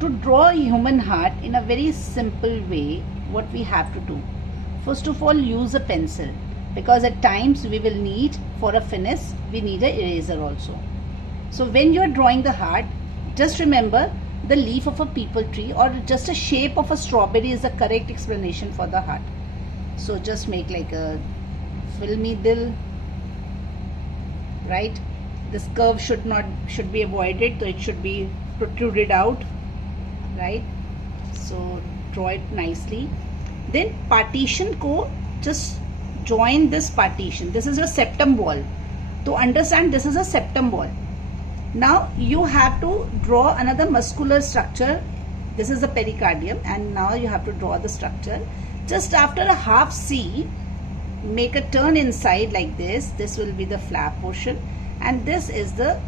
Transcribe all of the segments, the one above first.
To draw a human heart in a very simple way, what we have to do? First of all, use a pencil, because at times we will need, for a finish, we need an eraser also. So when you are drawing the heart, just remember the leaf of a peepal tree or just a shape of a strawberry is the correct explanation for the heart. So just make like a filmy dil, right? This curve should be avoided, so it should be protruded out, right? So draw it nicely. Then partition ko just join this partition. This is your septum wall. To understand, this is a septum wall. Now you have to draw another muscular structure. This is the pericardium, and now you have to draw the structure. Just after a half C, make a turn inside like this. This will be the flap portion, and this is the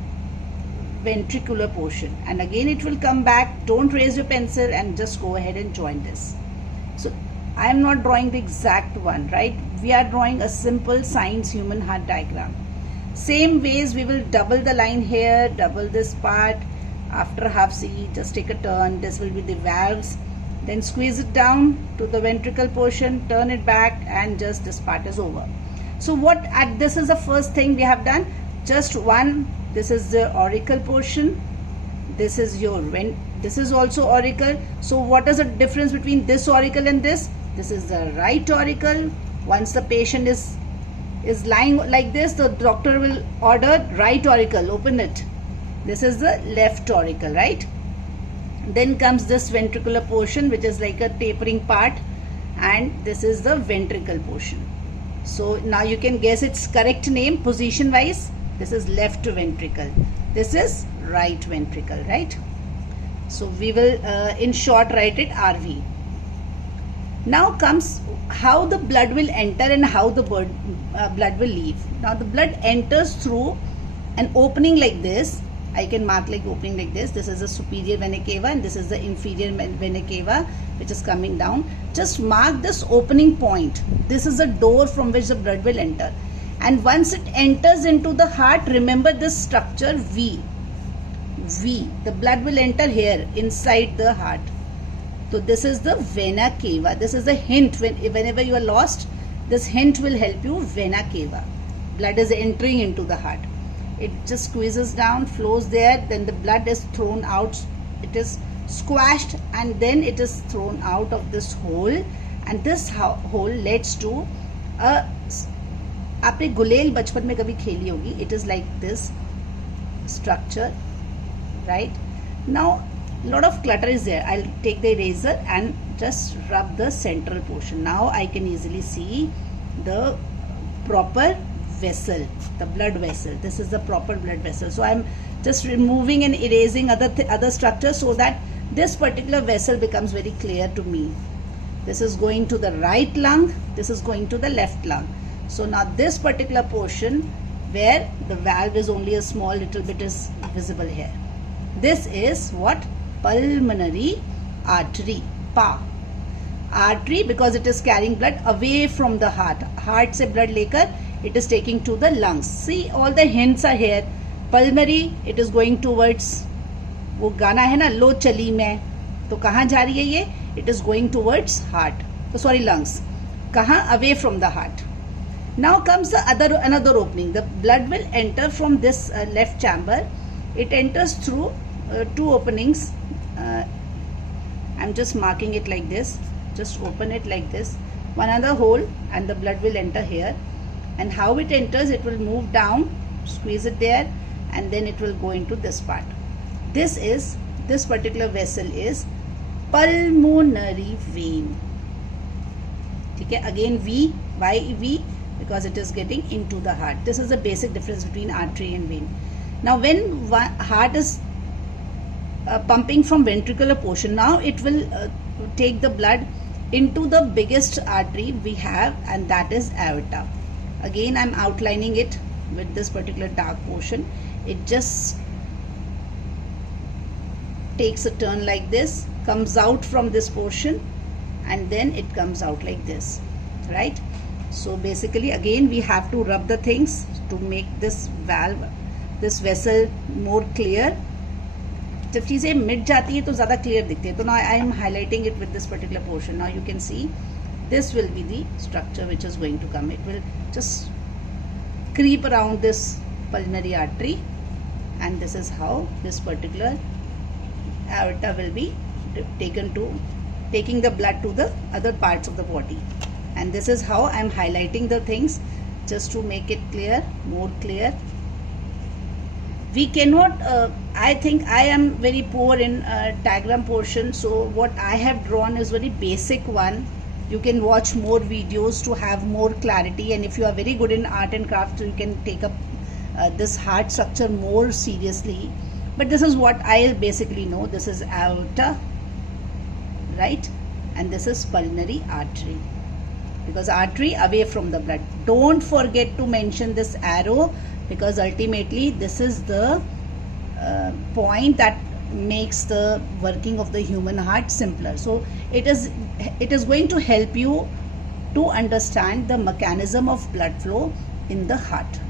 ventricular portion. And again it will come back. Don't raise your pencil and just go ahead and join this. So I am not drawing the exact one, right? We are drawing a simple science human heart diagram. Same ways we will double the line here, double this part. After half C, just take a turn. This will be the valves. Then squeeze it down to the ventricle portion, turn it back, and just this part is over. So this is the first thing we have done. Just one, this is the auricle portion. This is this is also auricle. So what is the difference between this auricle and this? This is the right auricle. Once the patient is lying like this, the doctor will order right auricle, open it. This is the left auricle, right? Then comes this ventricular portion, which is like a tapering part, and this is the ventricle portion. So now you can guess its correct name position wise. This is left ventricle, this is right ventricle, right? So we will in short write it RV. Now comes how the blood will enter and how the blood will leave. Now the blood enters through an opening like this. I can mark like opening like this. This is the superior vena cava and this is the inferior vena cava, which is coming down. Just mark this opening point. This is the door from which the blood will enter. And once it enters into the heart, remember this structure V. The blood will enter here inside the heart. So this is the vena cava. This is the hint. Whenever you are lost, this hint will help you. Vena cava. Blood is entering into the heart. It just squeezes down, flows there, then the blood is thrown out. It is squashed and then it is thrown out of this hole, and this hole leads to a, आपने गुलेल बचपन में कभी खेली होगी. It is like this structure, right? Now lot of clutter is there. I'll take the eraser and just rub the central portion. Now I can easily see the proper vessel, the blood vessel. This is the proper blood vessel. So I'm just removing and erasing other structures so that this particular vessel becomes very clear to me. This is going to the right lung, this is going to the left lung. So now this particular portion where the valve is only a small little bit is visible here. This is what? Pulmonary artery, PA. Artery because it is carrying blood away from the heart. Heart se blood lekar it is taking to the lungs. See, all the hints are here. Pulmonary, it is going towards, वो गाना है ना, लो चली मैं, तो कहाँ जा रही है ये? It is going towards heart. So sorry, lungs. कहाँ? Away from the heart. Now comes the another opening. The blood will enter from this left chamber. It enters through two openings. I'm just marking it like this. Just open it like this. One other hole, and the blood will enter here. And how it enters, it will move down, squeeze it there, and then it will go into this part. This particular vessel is pulmonary vein. Okay, again V, why V? Because it is getting into the heart. This is the basic difference between artery and vein. Now when heart is pumping from ventricular portion, now it will take the blood into the biggest artery we have, and that is aorta. Again I'm outlining it with this particular dark portion. It just takes a turn like this, comes out from this portion, and then it comes out like this, right? So basically again we have to rub the things to make this valve, this vessel more clear. जब चीज़ें मिट जाती है तो ज़्यादा clear दिखती है. तो now I am highlighting it with this particular portion. Now you can see this will be the structure which is going to come. It will just creep around this pulmonary artery, and this is how this particular aorta will be taking the blood to the other parts of the body. And this is how I am highlighting the things just to make it clear, more clear. We cannot, I think I am very poor in diagram portion, so what I have drawn is very basic one. You can watch more videos to have more clarity, and if you are very good in art and craft, you can take up this heart structure more seriously. But this is what I basically know. This is aorta, right? And this is pulmonary artery, because artery away from the blood. Don't forget to mention this arrow, because ultimately this is the point that makes the working of the human heart simpler. So it is going to help you to understand the mechanism of blood flow in the heart.